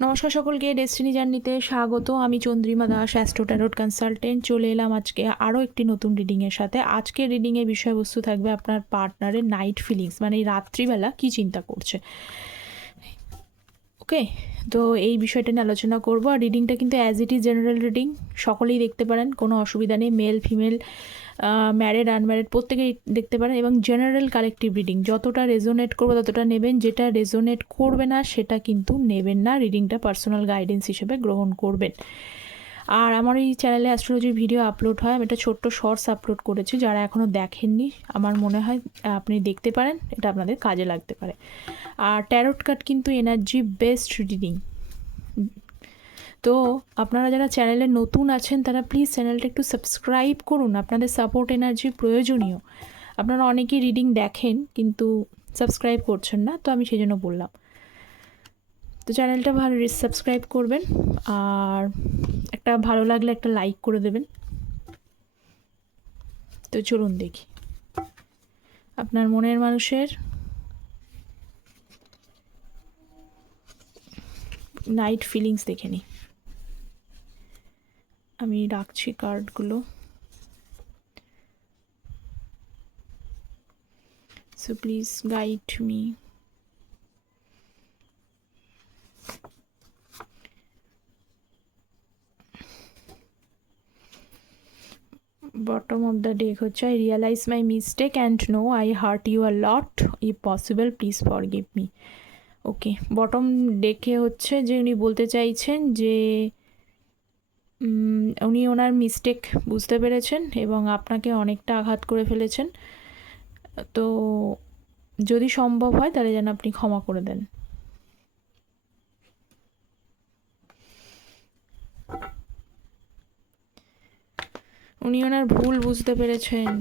নমস্কার সকলকে ডেস্টিনি জার্নিতে স্বাগত। আমি Chandrima Das astro tarot consultant চলে এলাম আজকে আরও একটি নতুন রিডিংয়ের সাথে। আজকে রিডিংয়ের বিষয়বস্তু থাকবে আপনার পার্টনারের নাইট ফিলিংস মানে রাত্রিবেলা কী চিন্তা করছে। ওকে তো এই বিষয়টা নিয়ে আলোচনা করব। আর রিডিংটা কিন্তু as it is general reading সকলেই দেখতে পারেন, কোনো অসুবিধা নেই। মেল ফিমেল ম্যারেড আনম্যারেড প্রত্যেকেই দেখতে পারেন এবং জেনারেল কালেকটিভ রিডিং যতটা রেজোনেট করব ততটা নেবেন। যেটা রেজোনেট করবে না, সেটা কিন্তু নেবেন না। রিডিংটা পার্সোনাল গাইডেন্স হিসেবে গ্রহণ করবেন। আর আমার এই চ্যানেলে অ্যাস্ট্রোলজির ভিডিও আপলোড হয়। আমি একটা ছোট্ট শর্টস আপলোড করেছি, যারা এখনও দেখেননি। আমার মনে হয় আপনি দেখতে পারেন। এটা আপনাদের কাজে লাগতে পারে। আর ট্যারোট কার্ড কিন্তু এনার্জি বেস্ট রিডিং তো আপনারা যারা চ্যানেলে নতুন আছেন, তারা প্লিজ চ্যানেলটা একটু সাবস্ক্রাইব করুন। আপনাদের সাপোর্ট এনার্জি প্রয়োজনীয়। আপনারা অনেকেই রিডিং দেখেন, কিন্তু সাবস্ক্রাইব করছেন না। তো আমি সেই জন্য বললাম। তো চ্যানেলটা ভালো সাবস্ক্রাইব করবেন, আর একটা ভালো লাগলে একটা লাইক করে দেবেন। তো চলুন দেখি। আপনার মনের মানুষের নাইট ফিলিংস দেখে নিই। আমি রাখছি কার্ডগুলো so please guide me bottom of the deck হচ্ছে I realise my mistake and no I hurt you a lot if possible please forgive me okay bottom ডেকে হচ্ছে যে উনি বলতে চাইছেন যে উনি ওনার মিস্টেক বুঝতে পেরেছেন এবং আপনাকে অনেকটা আঘাত করে ফেলেছেন। তো যদি সম্ভব হয়, তাহলে যেন আপনি ক্ষমা করে দেন। উনি ওনার ভুল বুঝতে পেরেছেন।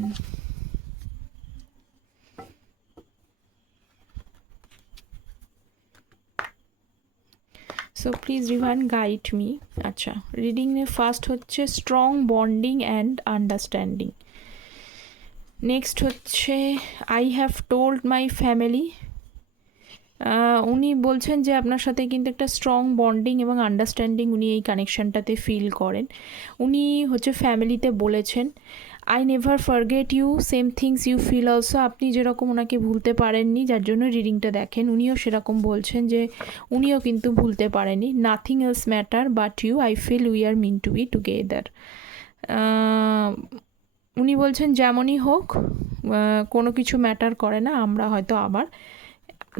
So please divine guide me আচ্ছা রিডিংয়ে ফার্স্ট হচ্ছে strong bonding and understanding next হচ্ছে I have told my family উনি বলছেন যে আপনার সাথে কিন্তু একটা স্ট্রং বন্ডিং এবং আন্ডারস্ট্যান্ডিং উনি এই কানেকশানটাতে ফিল করেন। উনি হচ্ছে ফ্যামিলিতে বলেছেন I never forget you same things you feel also আপনি যেরকম ওনাকে ভুলতে পারেননি, যার জন্য রিডিংটা দেখেন, উনিও সেরকম বলছেন যে উনিও কিন্তু ভুলতে পারেনি nothing else matter but you I feel we are mean to be together উনি বলছেন, যেমনই হোক কোনো কিছু ম্যাটার করে না, আমরা হয়তো আবার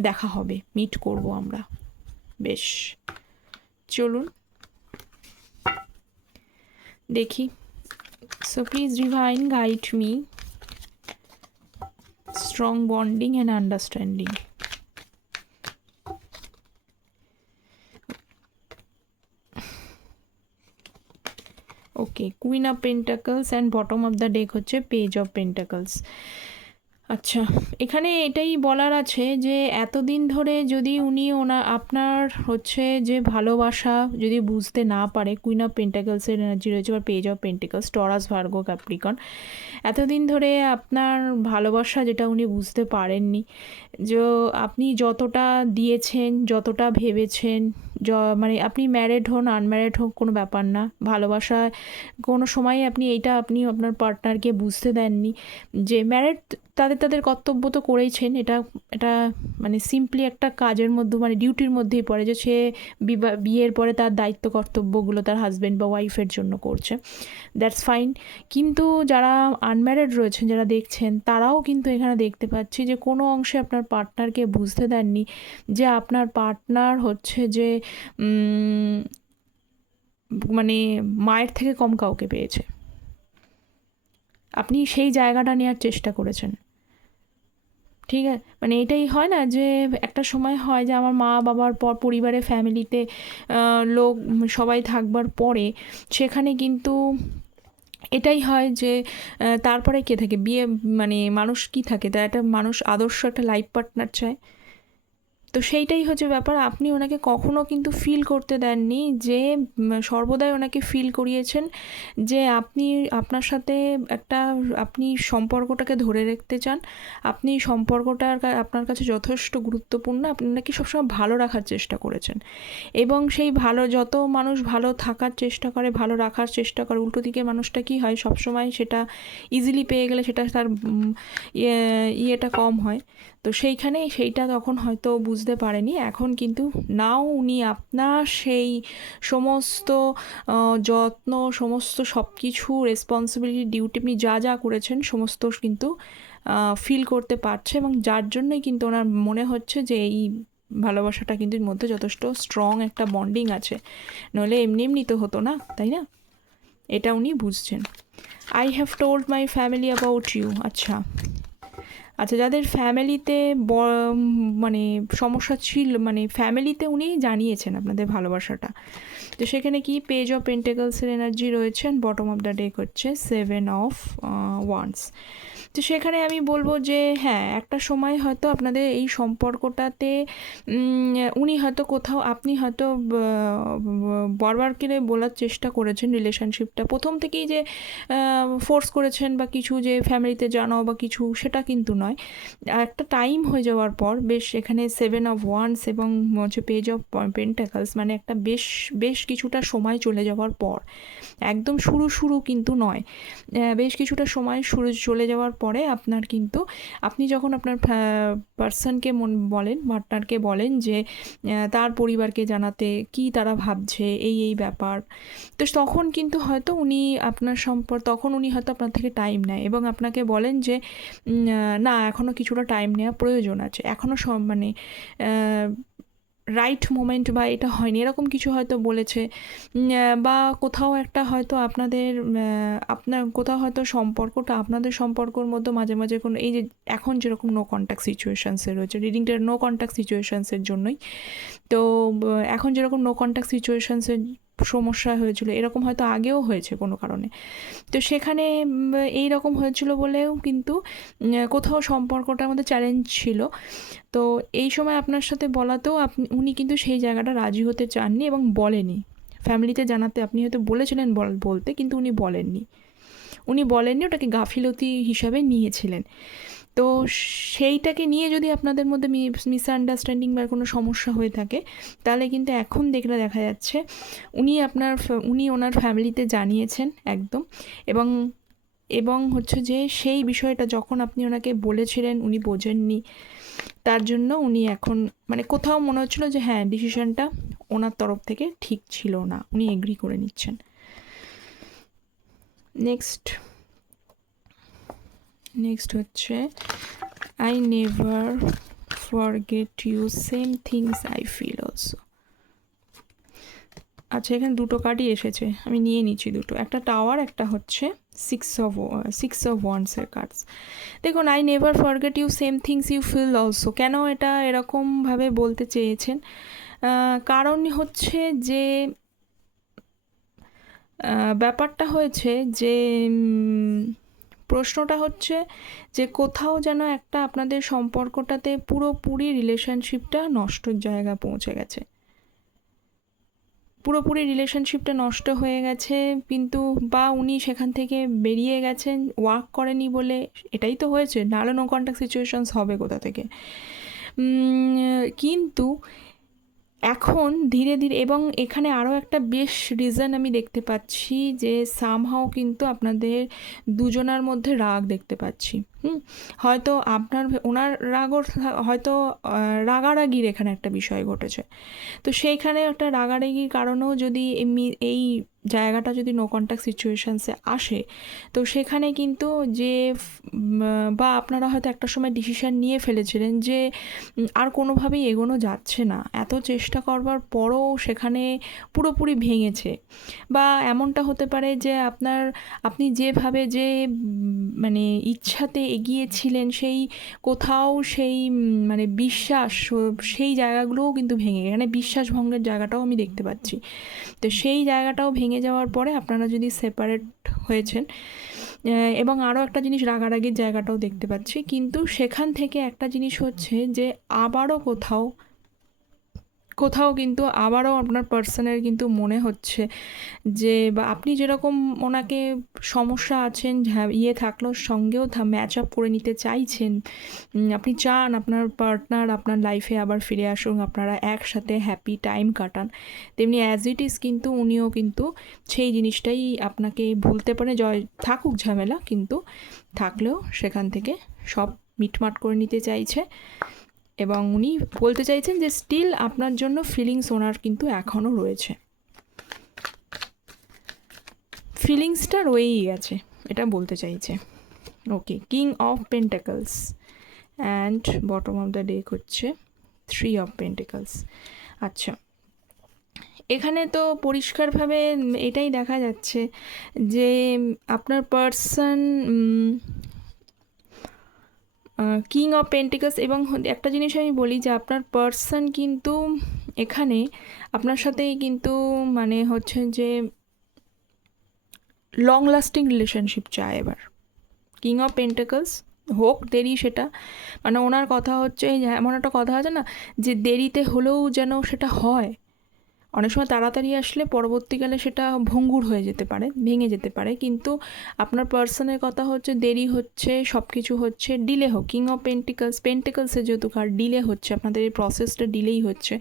দেখা হবে মিট করব আমরা। বেশ, চলুন। দেখি। So please divine guide me strong bonding and understanding okay queen of pentacles and bottom of the deck হচ্ছে পেজ অফ পেন্টাকলস আচ্ছা এখানে এটাই বলার আছে যে এতদিন ধরে যদি উনি ওনা, আপনার হচ্ছে যে ভালোবাসা যদি বুঝতে না পারে কুইন অফ পেন্টাকলসের এনার্জি রয়েছে বা page of pentacles Taurus Virgo Capricorn এতদিন ধরে আপনার ভালোবাসা যেটা উনি বুঝতে পারেননি। যে, আপনি যতটা দিয়েছেন, যতটা ভেবেছেন য মানে আপনি ম্যারেড হন আনম্যারেড হোক কোনো ব্যাপার না। ভালোবাসা কোনো সময় আপনি এইটা আপনি আপনার পার্টনারকে বুঝতে দেননি। যে ম্যারেড তাদের তাদের কর্তব্য তো করেইছেন। এটা এটা মানে সিম্পলি একটা কাজের মধ্যে মানে ডিউটির মধ্যেই পড়ে যে সে বিয়ের পরে তার দায়িত্ব কর্তব্যগুলো তার হাজব্যান্ড বা ওয়াইফের জন্য করছে। দ্যাটস ফাইন কিন্তু যারা আনম্যারেড রয়েছেন, যারা দেখছেন, তারাও কিন্তু এখানে দেখতে পাচ্ছি যে কোনো অংশে আপনার পার্টনারকে বুঝতে দেননি যে আপনার পার্টনার হচ্ছে যে মানে মায়ের থেকে কম কাউকে পেয়েছে। আপনি সেই জায়গাটা নেওয়ার চেষ্টা করেছেন। ঠিক আছে মানে এটাই হয় না যে একটা সময় হয় যে আমার মা বাবার পর পরিবারে ফ্যামিলিতে লোক সবাই থাকবার পরে সেখানে কিন্তু এটাই হয় যে তারপরে কে থাকে? বিয়ে মানে মানুষ কি থাকে? তার একটা মানুষ আদর্শ একটা লাইফ পার্টনার চায়। তো সেইটাই হচ্ছে ব্যাপার। আপনি ওনাকে কখনো কিন্তু ফিল করতে দেননি যে সর্বদাই ওনাকে ফিল করিয়েছেন যে আপনি, আপনার সাথে একটা, আপনি সম্পর্কটাকে ধরে রাখতে চান। আপনি সম্পর্কটার কা- আপনার কাছে যথেষ্ট গুরুত্বপূর্ণ। আপনি ওনাকে সবসময় ভালো রাখার চেষ্টা করেছেন। এবং সেই ভালো, যত মানুষ ভালো থাকার চেষ্টা করে, ভালো রাখার চেষ্টা করে, উল্টো দিকে মানুষটা কি হয়, সবসময় সেটা ইজিলি পেয়ে গেলে সেটা তার ইয়ে ইয়েটা কম হয়। তো সেইখানে সেইটা তখন হয়তো বুঝতে পারেনি। এখন কিন্তু নাও উনি আপনার সেই সমস্ত যত্ন, সমস্ত সব কিছু রেসপন্সিবিলিটি ডিউটি আপনি যা যা করেছেন, সমস্ত কিন্তু ফিল করতে পারছে এবং যার জন্যই কিন্তু ওনার মনে হচ্ছে যে এই ভালোবাসাটা কিন্তু মধ্যে যথেষ্ট স্ট্রং একটা বন্ডিং আছে। নইলে এমনি এমনি তো হতো না, তাই না? এটা উনি বুঝছেন। I have told my family about you আচ্ছা। আচ্ছা যাদের ফ্যামিলিতে মানে সমস্যা ছিল মানে ফ্যামিলিতে উনি জানিয়েছেন আপনাদের ভালোবাসাটা। তো সেখানে কি পেজ অফ পেন্টেকলসের এনার্জি রয়েছেন? বটম অফ দ্য ডেক হচ্ছে সেভেন অফ ওয়ান্স তো সেখানে আমি বলব যে হ্যাঁ একটা সময় হয়তো আপনাদের এই সম্পর্কটাতে উনি হয়তো কোথাও, আপনি হয়তো বারবার করে বলার চেষ্টা করেছেন রিলেশনশিপটা প্রথম থেকেই যে ফোর্স করেছেন বা কিছু যে ফ্যামিলিতে জানাও বা কিছু, সেটা কিন্তু নয়। একটা টাইম হয়ে যাওয়ার পর, বেশ এখানে সেভেন অফ ওয়ান্স এবং হচ্ছে পেজ অফ পেন্টাকলস মানে একটা বেশ বেশ কিছুটা সময় চলে যাওয়ার পর, একদম শুরু শুরু কিন্তু নয়। বেশ কিছুটা সময় শুরু, চলে যাওয়ার পরে আপনার কিন্তু, আপনি যখন আপনার পার্সনকে মন, বলেন পার্টনারকে বলেন যে তার পরিবারকে জানাতে কি তারা ভাবছে, এই এই ব্যাপার, তো তখন কিন্তু হয়তো উনি আপনার সম্পর্ক তখন উনি হয়তো আপনার থেকে টাইম নেয় এবং আপনাকে বলেন যে না এখনও কিছুটা টাইম নেওয়া প্রয়োজন আছে এখনও সব মানে রাইট মোমেন্ট বা এটা হয়নি, এরকম কিছু হয়তো বলেছে। বা কোথাও একটা হয়তো আপনাদের আপনার, কোথাও হয়তো সম্পর্কটা আপনাদের সম্পর্কর মধ্যে মাঝে মাঝে কোনো, এই যে এখন যেরকম নো কন্ট্যাক্ট সিচুয়েশানসে রয়েছে রিডিংটা নো কন্ট্যাক্ট সিচুয়েশানসের জন্যই। তো এখন যেরকম নো কন্ট্যাক্ট সিচুয়েশানসের সমস্যা হয়েছিল। এরকম হয়তো আগেও হয়েছে কোনো কারণে। তো সেখানে এই রকম হয়েছিল বলেও কিন্তু কোথাও সম্পর্কটার মধ্যে চ্যালেঞ্জ ছিল। তো এই সময় আপনার সাথে বলাতেও আপনি উনি কিন্তু সেই জায়গাটা রাজি হতে চাননি এবং বলেনি। ফ্যামিলিতে জানাতে আপনি হয়তো বলেছিলেন বল- বলতে, কিন্তু উনি বলেননি। উনি বলেননি, ওটাকে গাফিলতি হিসাবে নিয়েছিলেন। তো সেইটাকে নিয়ে যদি আপনাদের মধ্যে মিসআন্ডারস্ট্যান্ডিং বা কোনো সমস্যা হয়ে থাকে, তাহলে কিন্তু এখন দেখলে দেখা যাচ্ছে উনি আপনার উনি ওনার ফ্যামিলিতে জানিয়েছেন একদম। এবং এবং হচ্ছে যে সেই বিষয়টা যখন আপনি ওনাকে বলেছিলেন, উনি বোঝেননি, তার জন্য উনি এখন মানে কোথাও মনে হচ্ছিল যে হ্যাঁ ডিসিশনটা ওনার তরফ থেকে ঠিক ছিল না, উনি এগ্রি করে নিচ্ছেন। নেক্সট নেক্সট হচ্ছে I never forget you same things I feel also আচ্ছা এখানে দুটো কার্ডই এসেছে, আমি নিয়ে নিচ্ছি দুটো। একটা টাওয়ার একটা হচ্ছে সিক্স অফ সিক্স অফ ওয়ান্সের কার্ডস দেখুন I never forget you same things you feel also কেন এটা এরকমভাবে বলতে চেয়েছেন? কারণ হচ্ছে যে ব্যাপারটা হয়েছে যে প্রশ্নটা হচ্ছে যে কোথাও যেন একটা আপনাদের সম্পর্কটাতে পুরোপুরি রিলেশনশিপটা নষ্টর জায়গা পৌঁছে গেছে। পুরোপুরি রিলেশনশিপটা নষ্ট হয়ে গেছে, কিন্তু বা উনি সেখান থেকে বেরিয়ে গেছেন ওয়ার্ক করেনি বলে, এটাই তো হয়েছে, নাহলে নো কন্ট্যাক্ট সিচুয়েশনস হবে কোথা থেকে? কিন্তু এখন ধীরে ধীরে এবং এখানে আরও একটা বেশ রিজন আমি দেখতে পাচ্ছি যে সামহাও কিন্তু আপনাদের দুজনার মধ্যে রাগ দেখতে পাচ্ছি। হুম, হয়তো আপনার ওনার রাগও হয়তো রাগারাগির এখানে একটা বিষয় ঘটেছে। তো সেইখানে একটা রাগারাগির কারণেও যদি এই জায়গাটা যদি নো কন্ট্যাক্ট সিচুয়েশানসে আসে, তো সেখানে কিন্তু যে বা আপনারা হয়তো একটা সময় ডিসিশন নিয়ে ফেলেছিলেন যে আর কোনোভাবেই এগোনো যাচ্ছে না। এত চেষ্টা করবার পরও সেখানে পুরোপুরি ভেঙেছে। বা এমনটা হতে পারে যে আপনার, আপনি যেভাবে যে মানে ইচ্ছাতে এগিয়েছিলেন, সেই কোথাও সেই মানে বিশ্বাস, সেই জায়গাগুলোও কিন্তু ভেঙে এখানে বিশ্বাস ভঙ্গের জায়গাটাও আমি দেখতে পাচ্ছি। তো সেই জায়গাটাও ভেঙে যাওয়ার পরে আপনারা যদি সেপারেট হয়েছেন এবং আরও একটা জিনিস রাগারাগির জায়গাটাও দেখতে পাচ্ছি। কিন্তু সেখান থেকে একটা জিনিস হচ্ছে যে, আবারও কোথাও কোথাও কিন্তু আবারও আপনার পার্সনের কিন্তু মনে হচ্ছে যে, বা আপনি যেরকম ওনাকে সমস্যা আছেন ইয়ে থাকলেও সঙ্গেও ম্যাচ আপ করে নিতে চাইছেন আপনি চান আপনার পার্টনার আপনার লাইফে আবার ফিরে আসুন আপনারা একসাথে হ্যাপি টাইম কাটান। তেমনি অ্যাজ ইট ইজ কিন্তু উনিও কিন্তু সেই জিনিসটাই আপনাকে ভুলতে পারে, জয়, থাকুক ঝামেলা, কিন্তু থাকলেও সেখান থেকে সব মিটমাট করে নিতে চাইছে। এবং উনি বলতে চাইছেন যে স্টিল আপনার জন্য ফিলিংস ওনার কিন্তু এখনও রয়েছে। ফিলিংসটা রয়েই গেছে, এটা বলতে চাইছে। Okay king of pentacles and bottom of the deck হচ্ছে থ্রি অফ পেন্টাকলস আচ্ছা এখানে তো পরিষ্কারভাবে এটাই দেখা যাচ্ছে যে আপনার পার্সন কিং অফ পেন্টিকাস এবং একটা জিনিস আমি বলি যে আপনার পার্সন কিন্তু এখানে আপনার সাথেই কিন্তু মানে হচ্ছে যে লং লাস্টিং রিলেশনশিপ চায় এবার। কিং অফ পেন্টিকালস হোক দেরি সেটা মানে ওনার কথা হচ্ছে এমন একটা কথা আছে না, যে দেরিতে হলেও যেন সেটা হয়। অনেক সময় তাড়াতাড়ি আসলে পরবর্তীকালে সেটা ভঙ্গুর হয়ে যেতে পারে, ভেঙে যেতে পারে। কিন্তু আপনার পার্সনের কথা হচ্ছে দেরি হচ্ছে সব কিছু হচ্ছে ডিলে হোক। কিং অফ পেন্টিকলস পেন্টিকলসে যেহেতু কার ডিলে হচ্ছে, আপনাদের এই প্রসেসটা ডিলেই হচ্ছে।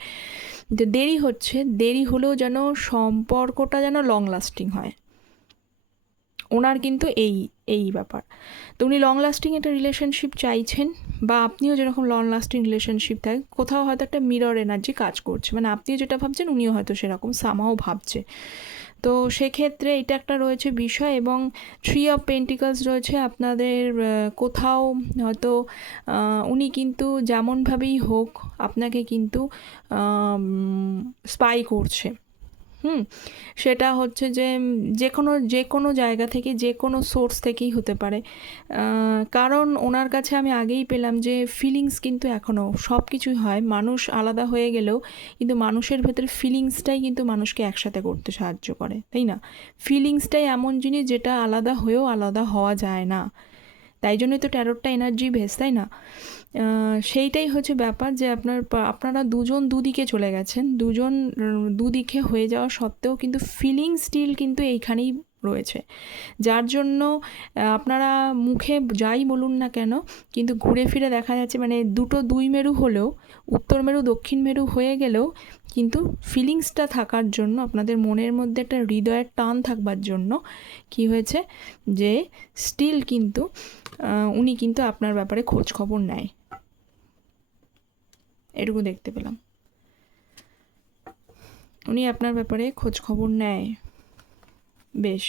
যে দেরি হচ্ছে, দেরি হলেও যেন সম্পর্কটা যেন লং লাস্টিং হয়। ওনার কিন্তু এই এই ব্যাপার। তো উনি লং লাস্টিং একটা রিলেশনশিপ চাইছেন। বা আপনিও যেরকম লং লাস্টিং রিলেশনশিপ থাকে, কোথাও হয়তো একটা মিরর এনার্জি কাজ করছে। মানে আপনিও যেটা ভাবছেন, উনিও হয়তো সেরকম সামাও ভাবছে। তো সেক্ষেত্রে এটা একটা রয়েছে বিষয় এবং থ্রি অফ পেন্টিকলস রয়েছে আপনাদের কোথাও হয়তো উনি কিন্তু যেমনভাবেই হোক আপনাকে কিন্তু স্পাই করছে। হুম, সেটা হচ্ছে যে যে কোনো যে কোনো জায়গা থেকে যে কোনো সোর্স থেকেই হতে পারে। কারণ ওনার কাছে আমি আগেই পেলাম যে ফিলিংস কিন্তু এখনও সব কিছুই হয়। মানুষ আলাদা হয়ে গেলেও কিন্তু মানুষের ভেতরে ফিলিংসটাই কিন্তু মানুষকে একসাথে করতে সাহায্য করে, তাই না? ফিলিংসটাই এমন জিনিস যেটা আলাদা হয়েও আলাদা হওয়া যায় না। তাই জন্যই তো ট্যারোটটা এনার্জি ভেস তাই না? সেইটাই হচ্ছে ব্যাপার যে আপনার আপনারা দুজন দুদিকে চলে গেছেন। দুজন দুদিকে হয়ে যাওয়া সত্ত্বেও কিন্তু ফিলিং স্টিল কিন্তু এইখানেই রয়েছে। যার জন্য আপনারা মুখে যাই বলুন না কেন, কিন্তু ঘুরে ফিরে দেখা যাচ্ছে মানে দুটো দুই মেরু হলেও, উত্তর মেরু, দক্ষিণ মেরু হয়ে গেলেও, কিন্তু ফিলিংসটা থাকার জন্য, আপনাদের মনের মধ্যে একটা হৃদয়ের টান থাকবার জন্য, কি হয়েছে যে স্টিল কিন্তু উনি কিন্তু আপনার ব্যাপারে খোঁজ খবর নেয়। এটুকু দেখতে পেলাম। উনি আপনার ব্যাপারে খোঁজ খবর নেয়। বেশ।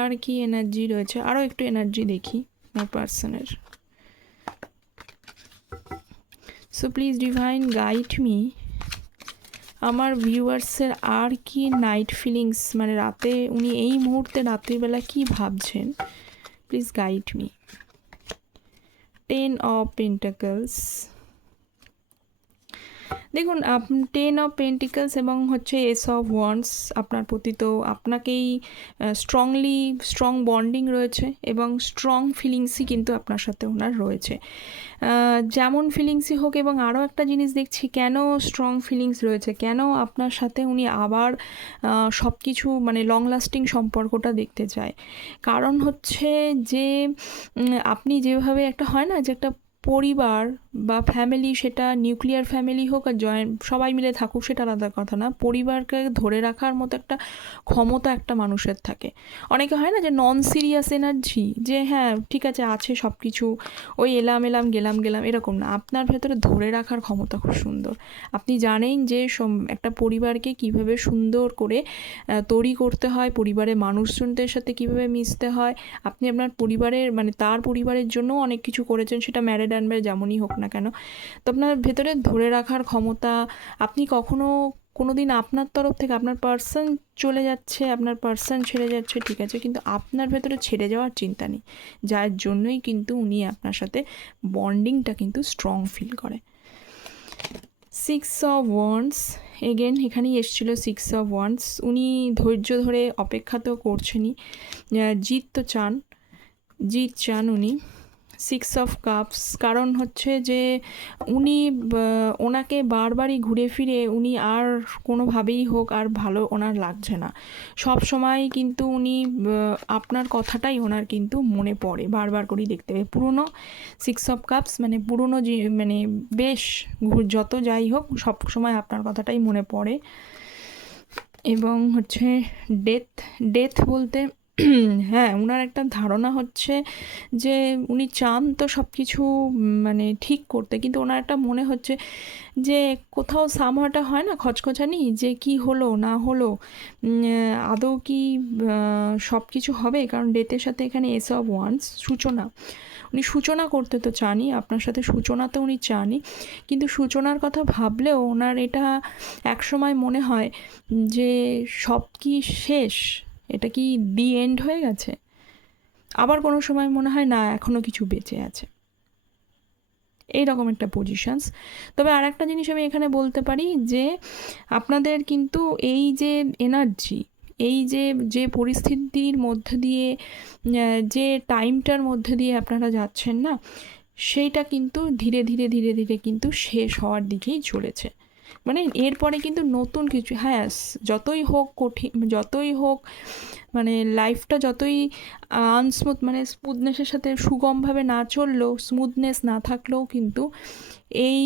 আর কি এনার্জি রয়েছে? আরও একটু এনার্জি দেখি আমার পার্সনের so please divine guide me আমার ভিউয়ার্সের আর কি নাইট ফিলিংস মানে রাতে, উনি এই মুহূর্তে রাত্রিবেলা কি ভাবছেন? Please guide me ten of pentacles দেখুন টেন অফ পেন্টিকলস এবং হচ্ছে এস অফ ওয়ান্স আপনার প্রতি তো আপনাকেই স্ট্রংলি স্ট্রং বন্ডিং রয়েছে এবং স্ট্রং ফিলিংসই কিন্তু আপনার সাথে ওনার রয়েছে। যেমন ফিলিংসই হোক এবং আরও একটা জিনিস দেখছি, কেন স্ট্রং ফিলিংস রয়েছে? কেন আপনার সাথে উনি আবার সব কিছু মানে লং লাস্টিং সম্পর্কটা দেখতে চায়? কারণ হচ্ছে যে আপনি যেভাবে একটা হয় না যে একটা পরিবার বা ফ্যামিলি সেটা নিউক্লিয়ার ফ্যামিলি হোক আর জয়েন্ট সবাই মিলে থাকুক সেটা আলাদা কথা না। পরিবারকে ধরে রাখার মতো একটা ক্ষমতা একটা মানুষের থাকে। অনেকে হয় না যে নন সিরিয়াস এনার্জি যে হ্যাঁ ঠিক আছে আছে সব কিছু ওই এলাম এলাম, গেলাম গেলাম, এরকম না। আপনার ভেতরে ধরে রাখার ক্ষমতা খুব সুন্দর। আপনি জানেন যে একটা পরিবারকে কীভাবে সুন্দর করে তৈরি করতে হয়, পরিবারের মানুষজনদের সাথে কীভাবে মিশতে হয়। আপনি আপনার পরিবারের মানে তার পরিবারের জন্য অনেক কিছু করেছেন, সেটা ম্যারেড অ্যান্ড যেমনই হোক না কেন, তো আপনার ভেতরে ধরে রাখার ক্ষমতা, আপনি কখনো কোনো দিন আপনার তরফ থেকে আপনার পার্সন চলে যাচ্ছে, আপনার পার্সন ছেড়ে যাচ্ছে, ঠিক আছে, কিন্তু আপনার ভেতরে ছেড়ে যাওয়ার চিন্তা নেই। যার জন্যই কিন্তু উনি আপনার সাথে বন্ডিংটা কিন্তু স্ট্রং ফিল করে। সিক্স অফ ওয়ান্স এগেন এখানেই এসেছিল সিক্স অফ ওয়ান্স উনি ধৈর্য ধরে অপেক্ষা তো করছেনই। জিত তো চান, জিত চান উনি। সিক্স অফ কাপস কারণ হচ্ছে যে উনি ওনাকে বারবারই ঘুরে ফিরে উনি আর কোনোভাবেই হোক আর ভালো ওনার লাগছে না। সব সময় কিন্তু উনি আপনার কথাটাই ওনার কিন্তু মনে পড়ে, বারবার করেই দেখতে পাবে পুরনো সিক্স অফ কাপস মানে পুরনো যে মানে বেশ যত যাই হোক, সব সময় আপনার কথাটাই মনে পড়ে। এবং হচ্ছে ডেথ ডেথ বলতে হ্যাঁ ওনার একটা ধারণা হচ্ছে যে উনি চান তো সব কিছু মানে ঠিক করতে। কিন্তু ওনার একটা মনে হচ্ছে যে কোথাও সামহাটা হয় না খচখচানি, যে কি হলো, না হলো আদৌ কি সব কিছু হবে? কারণ ডেথের সাথে এখানে এস অফ ওয়ান্স, সূচনা। উনি সূচনা করতে তো চানই, আপনার সাথে সূচনা তো উনি চানই। কিন্তু সূচনার কথা ভাবলেও ওনার এটা একসময় মনে হয় যে সব কি শেষ? এটা কি দি এন্ড হয়ে গেছে? আবার কোনো সময় মনে হয়, না এখনও কিছু বেঁচে আছে। এইরকম একটা পজিশনস তবে আর একটা জিনিস আমি এখানে বলতে পারি যে, আপনাদের কিন্তু এই যে এনার্জি এই যে যে পরিস্থিতির মধ্যে দিয়ে যে টাইমটার মধ্যে দিয়ে আপনারা যাচ্ছেন না, সেইটা কিন্তু ধীরে ধীরে ধীরে ধীরে কিন্তু শেষ হওয়ার দিকেই চলেছে। মানে এরপরে কিন্তু নতুন কিছু হ্যাঁ যতই হোক কঠিন, যতই হোক মানে লাইফটা যতই আনস্মুথ মানে স্মুথনেসের সাথে সুগমভাবে না চললেও স্মুথনেস না থাকলেও কিন্তু এই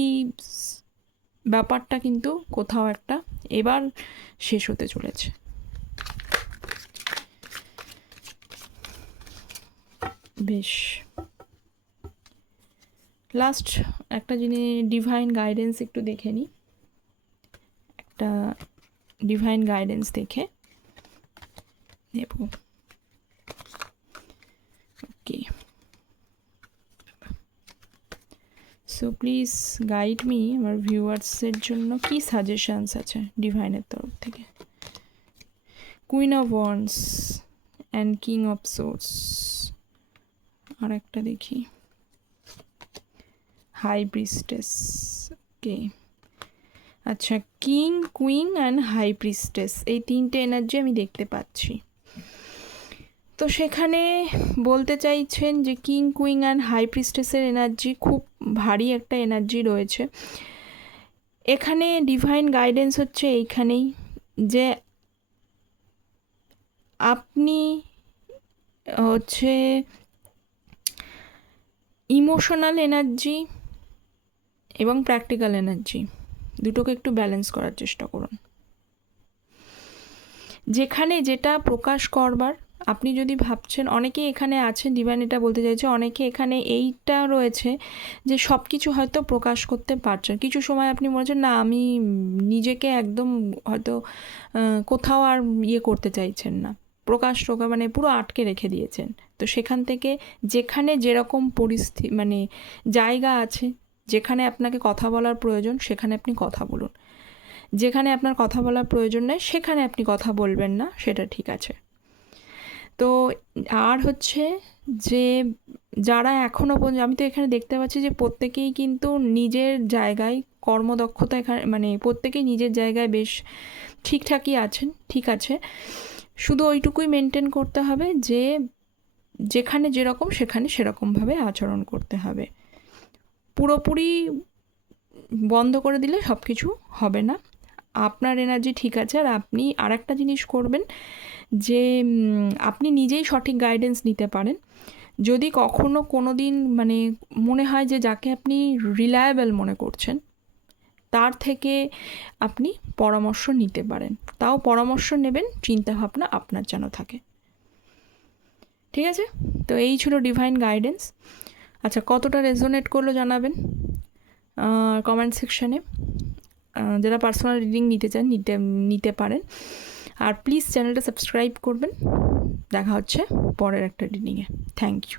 ব্যাপারটা কিন্তু কোথাও একটা এবার শেষ হতে চলেছে। বেশ। লাস্ট একটা জিনিস ডিভাইন গাইডেন্স একটু দেখে নিই। একটা ডিভাইন গাইডেন্স দেখে নেব। Okay so please guide me আমার ভিউয়ার্সের জন্য কি সাজেশানস আছে ডিভাইনের তরফ থেকে? Queen of wands and king of swords আর একটা দেখি। হাই প্রিস্টেস ওকে আচ্ছা king queen and high priestess এই তিনটে এনার্জি আমি দেখতে পাচ্ছি। তো সেখানে বলতে চাইছেন যে কিং কুইং অ্যান্ড হাই প্রিস্টেসের এনার্জি খুব ভারী একটা এনার্জি রয়েছে। এখানে ডিভাইন গাইডেন্স হচ্ছে এইখানেই যে আপনি হচ্ছে ইমোশনাল এনার্জি এবং প্র্যাকটিক্যাল এনার্জি দুটোকে একটু ব্যালেন্স করার চেষ্টা করুন। যেখানে যেটা প্রকাশ করবার, আপনি যদি ভাবছেন, অনেকেই এখানে আছেন, দিবান এটা বলতে চাইছে, অনেকে এখানে এইটা রয়েছে যে সব কিছু হয়তো প্রকাশ করতে পারছেন। কিছু সময় আপনি মনে হচ্ছেন না, আমি নিজেকে একদম হয়তো কোথাও আর ইয়ে করতে চাইছেন না। প্রকাশ মানে পুরো আটকে রেখে দিয়েছেন। তো সেখান থেকে যেখানে যেরকম পরিস্থিতি মানে জায়গা আছে যেখানে আপনাকে কথা বলার প্রয়োজন, সেখানে আপনি কথা বলুন। যেখানে আপনার কথা বলার প্রয়োজন নেই, সেখানে আপনি কথা বলবেন না, সেটা ঠিক আছে। তো আর হচ্ছে যে, যারা এখনও পর্যন্ত, আমি তো এখানে দেখতে পাচ্ছি যে প্রত্যেকেই কিন্তু নিজের জায়গায় কর্মদক্ষতা এখানে মানে প্রত্যেকেই নিজের জায়গায় বেশ ঠিকঠাকই আছেন, ঠিক আছে। শুধু ওইটুকুই মেনটেন করতে হবে যে, যেখানে যেরকম, সেখানে সেরকমভাবে আচরণ করতে হবে। পুরোপুরি বন্ধ করে দিলে সব কিছু হবে না। আপনার এনার্জি ঠিক আছে আর আপনি আর একটা জিনিস করবেন যে আপনি নিজেই সঠিক গাইডেন্স নিতে পারেন। যদি কখনো কোনো দিন মানে মনে হয় যে যাকে আপনি রিলায়েবল মনে করছেন, তার থেকে আপনি পরামর্শ নিতে পারেন। তাও পরামর্শ নেবেন, চিন্তাভাবনা আপনার যেন থাকে। ঠিক আছে? তো এই ছিল ডিভাইন গাইডেন্স আচ্ছা কতটা রেজোনেট করল জানাবেন? কমেন্ট সেকশানে যারা পার্সোনাল রিডিং নিতে চান, নিতে নিতে পারেন। আর প্লিজ চ্যানেলটা সাবস্ক্রাইব করবেন। দেখা হচ্ছে পরের একটা রিডিংয়ে থ্যাংক ইউ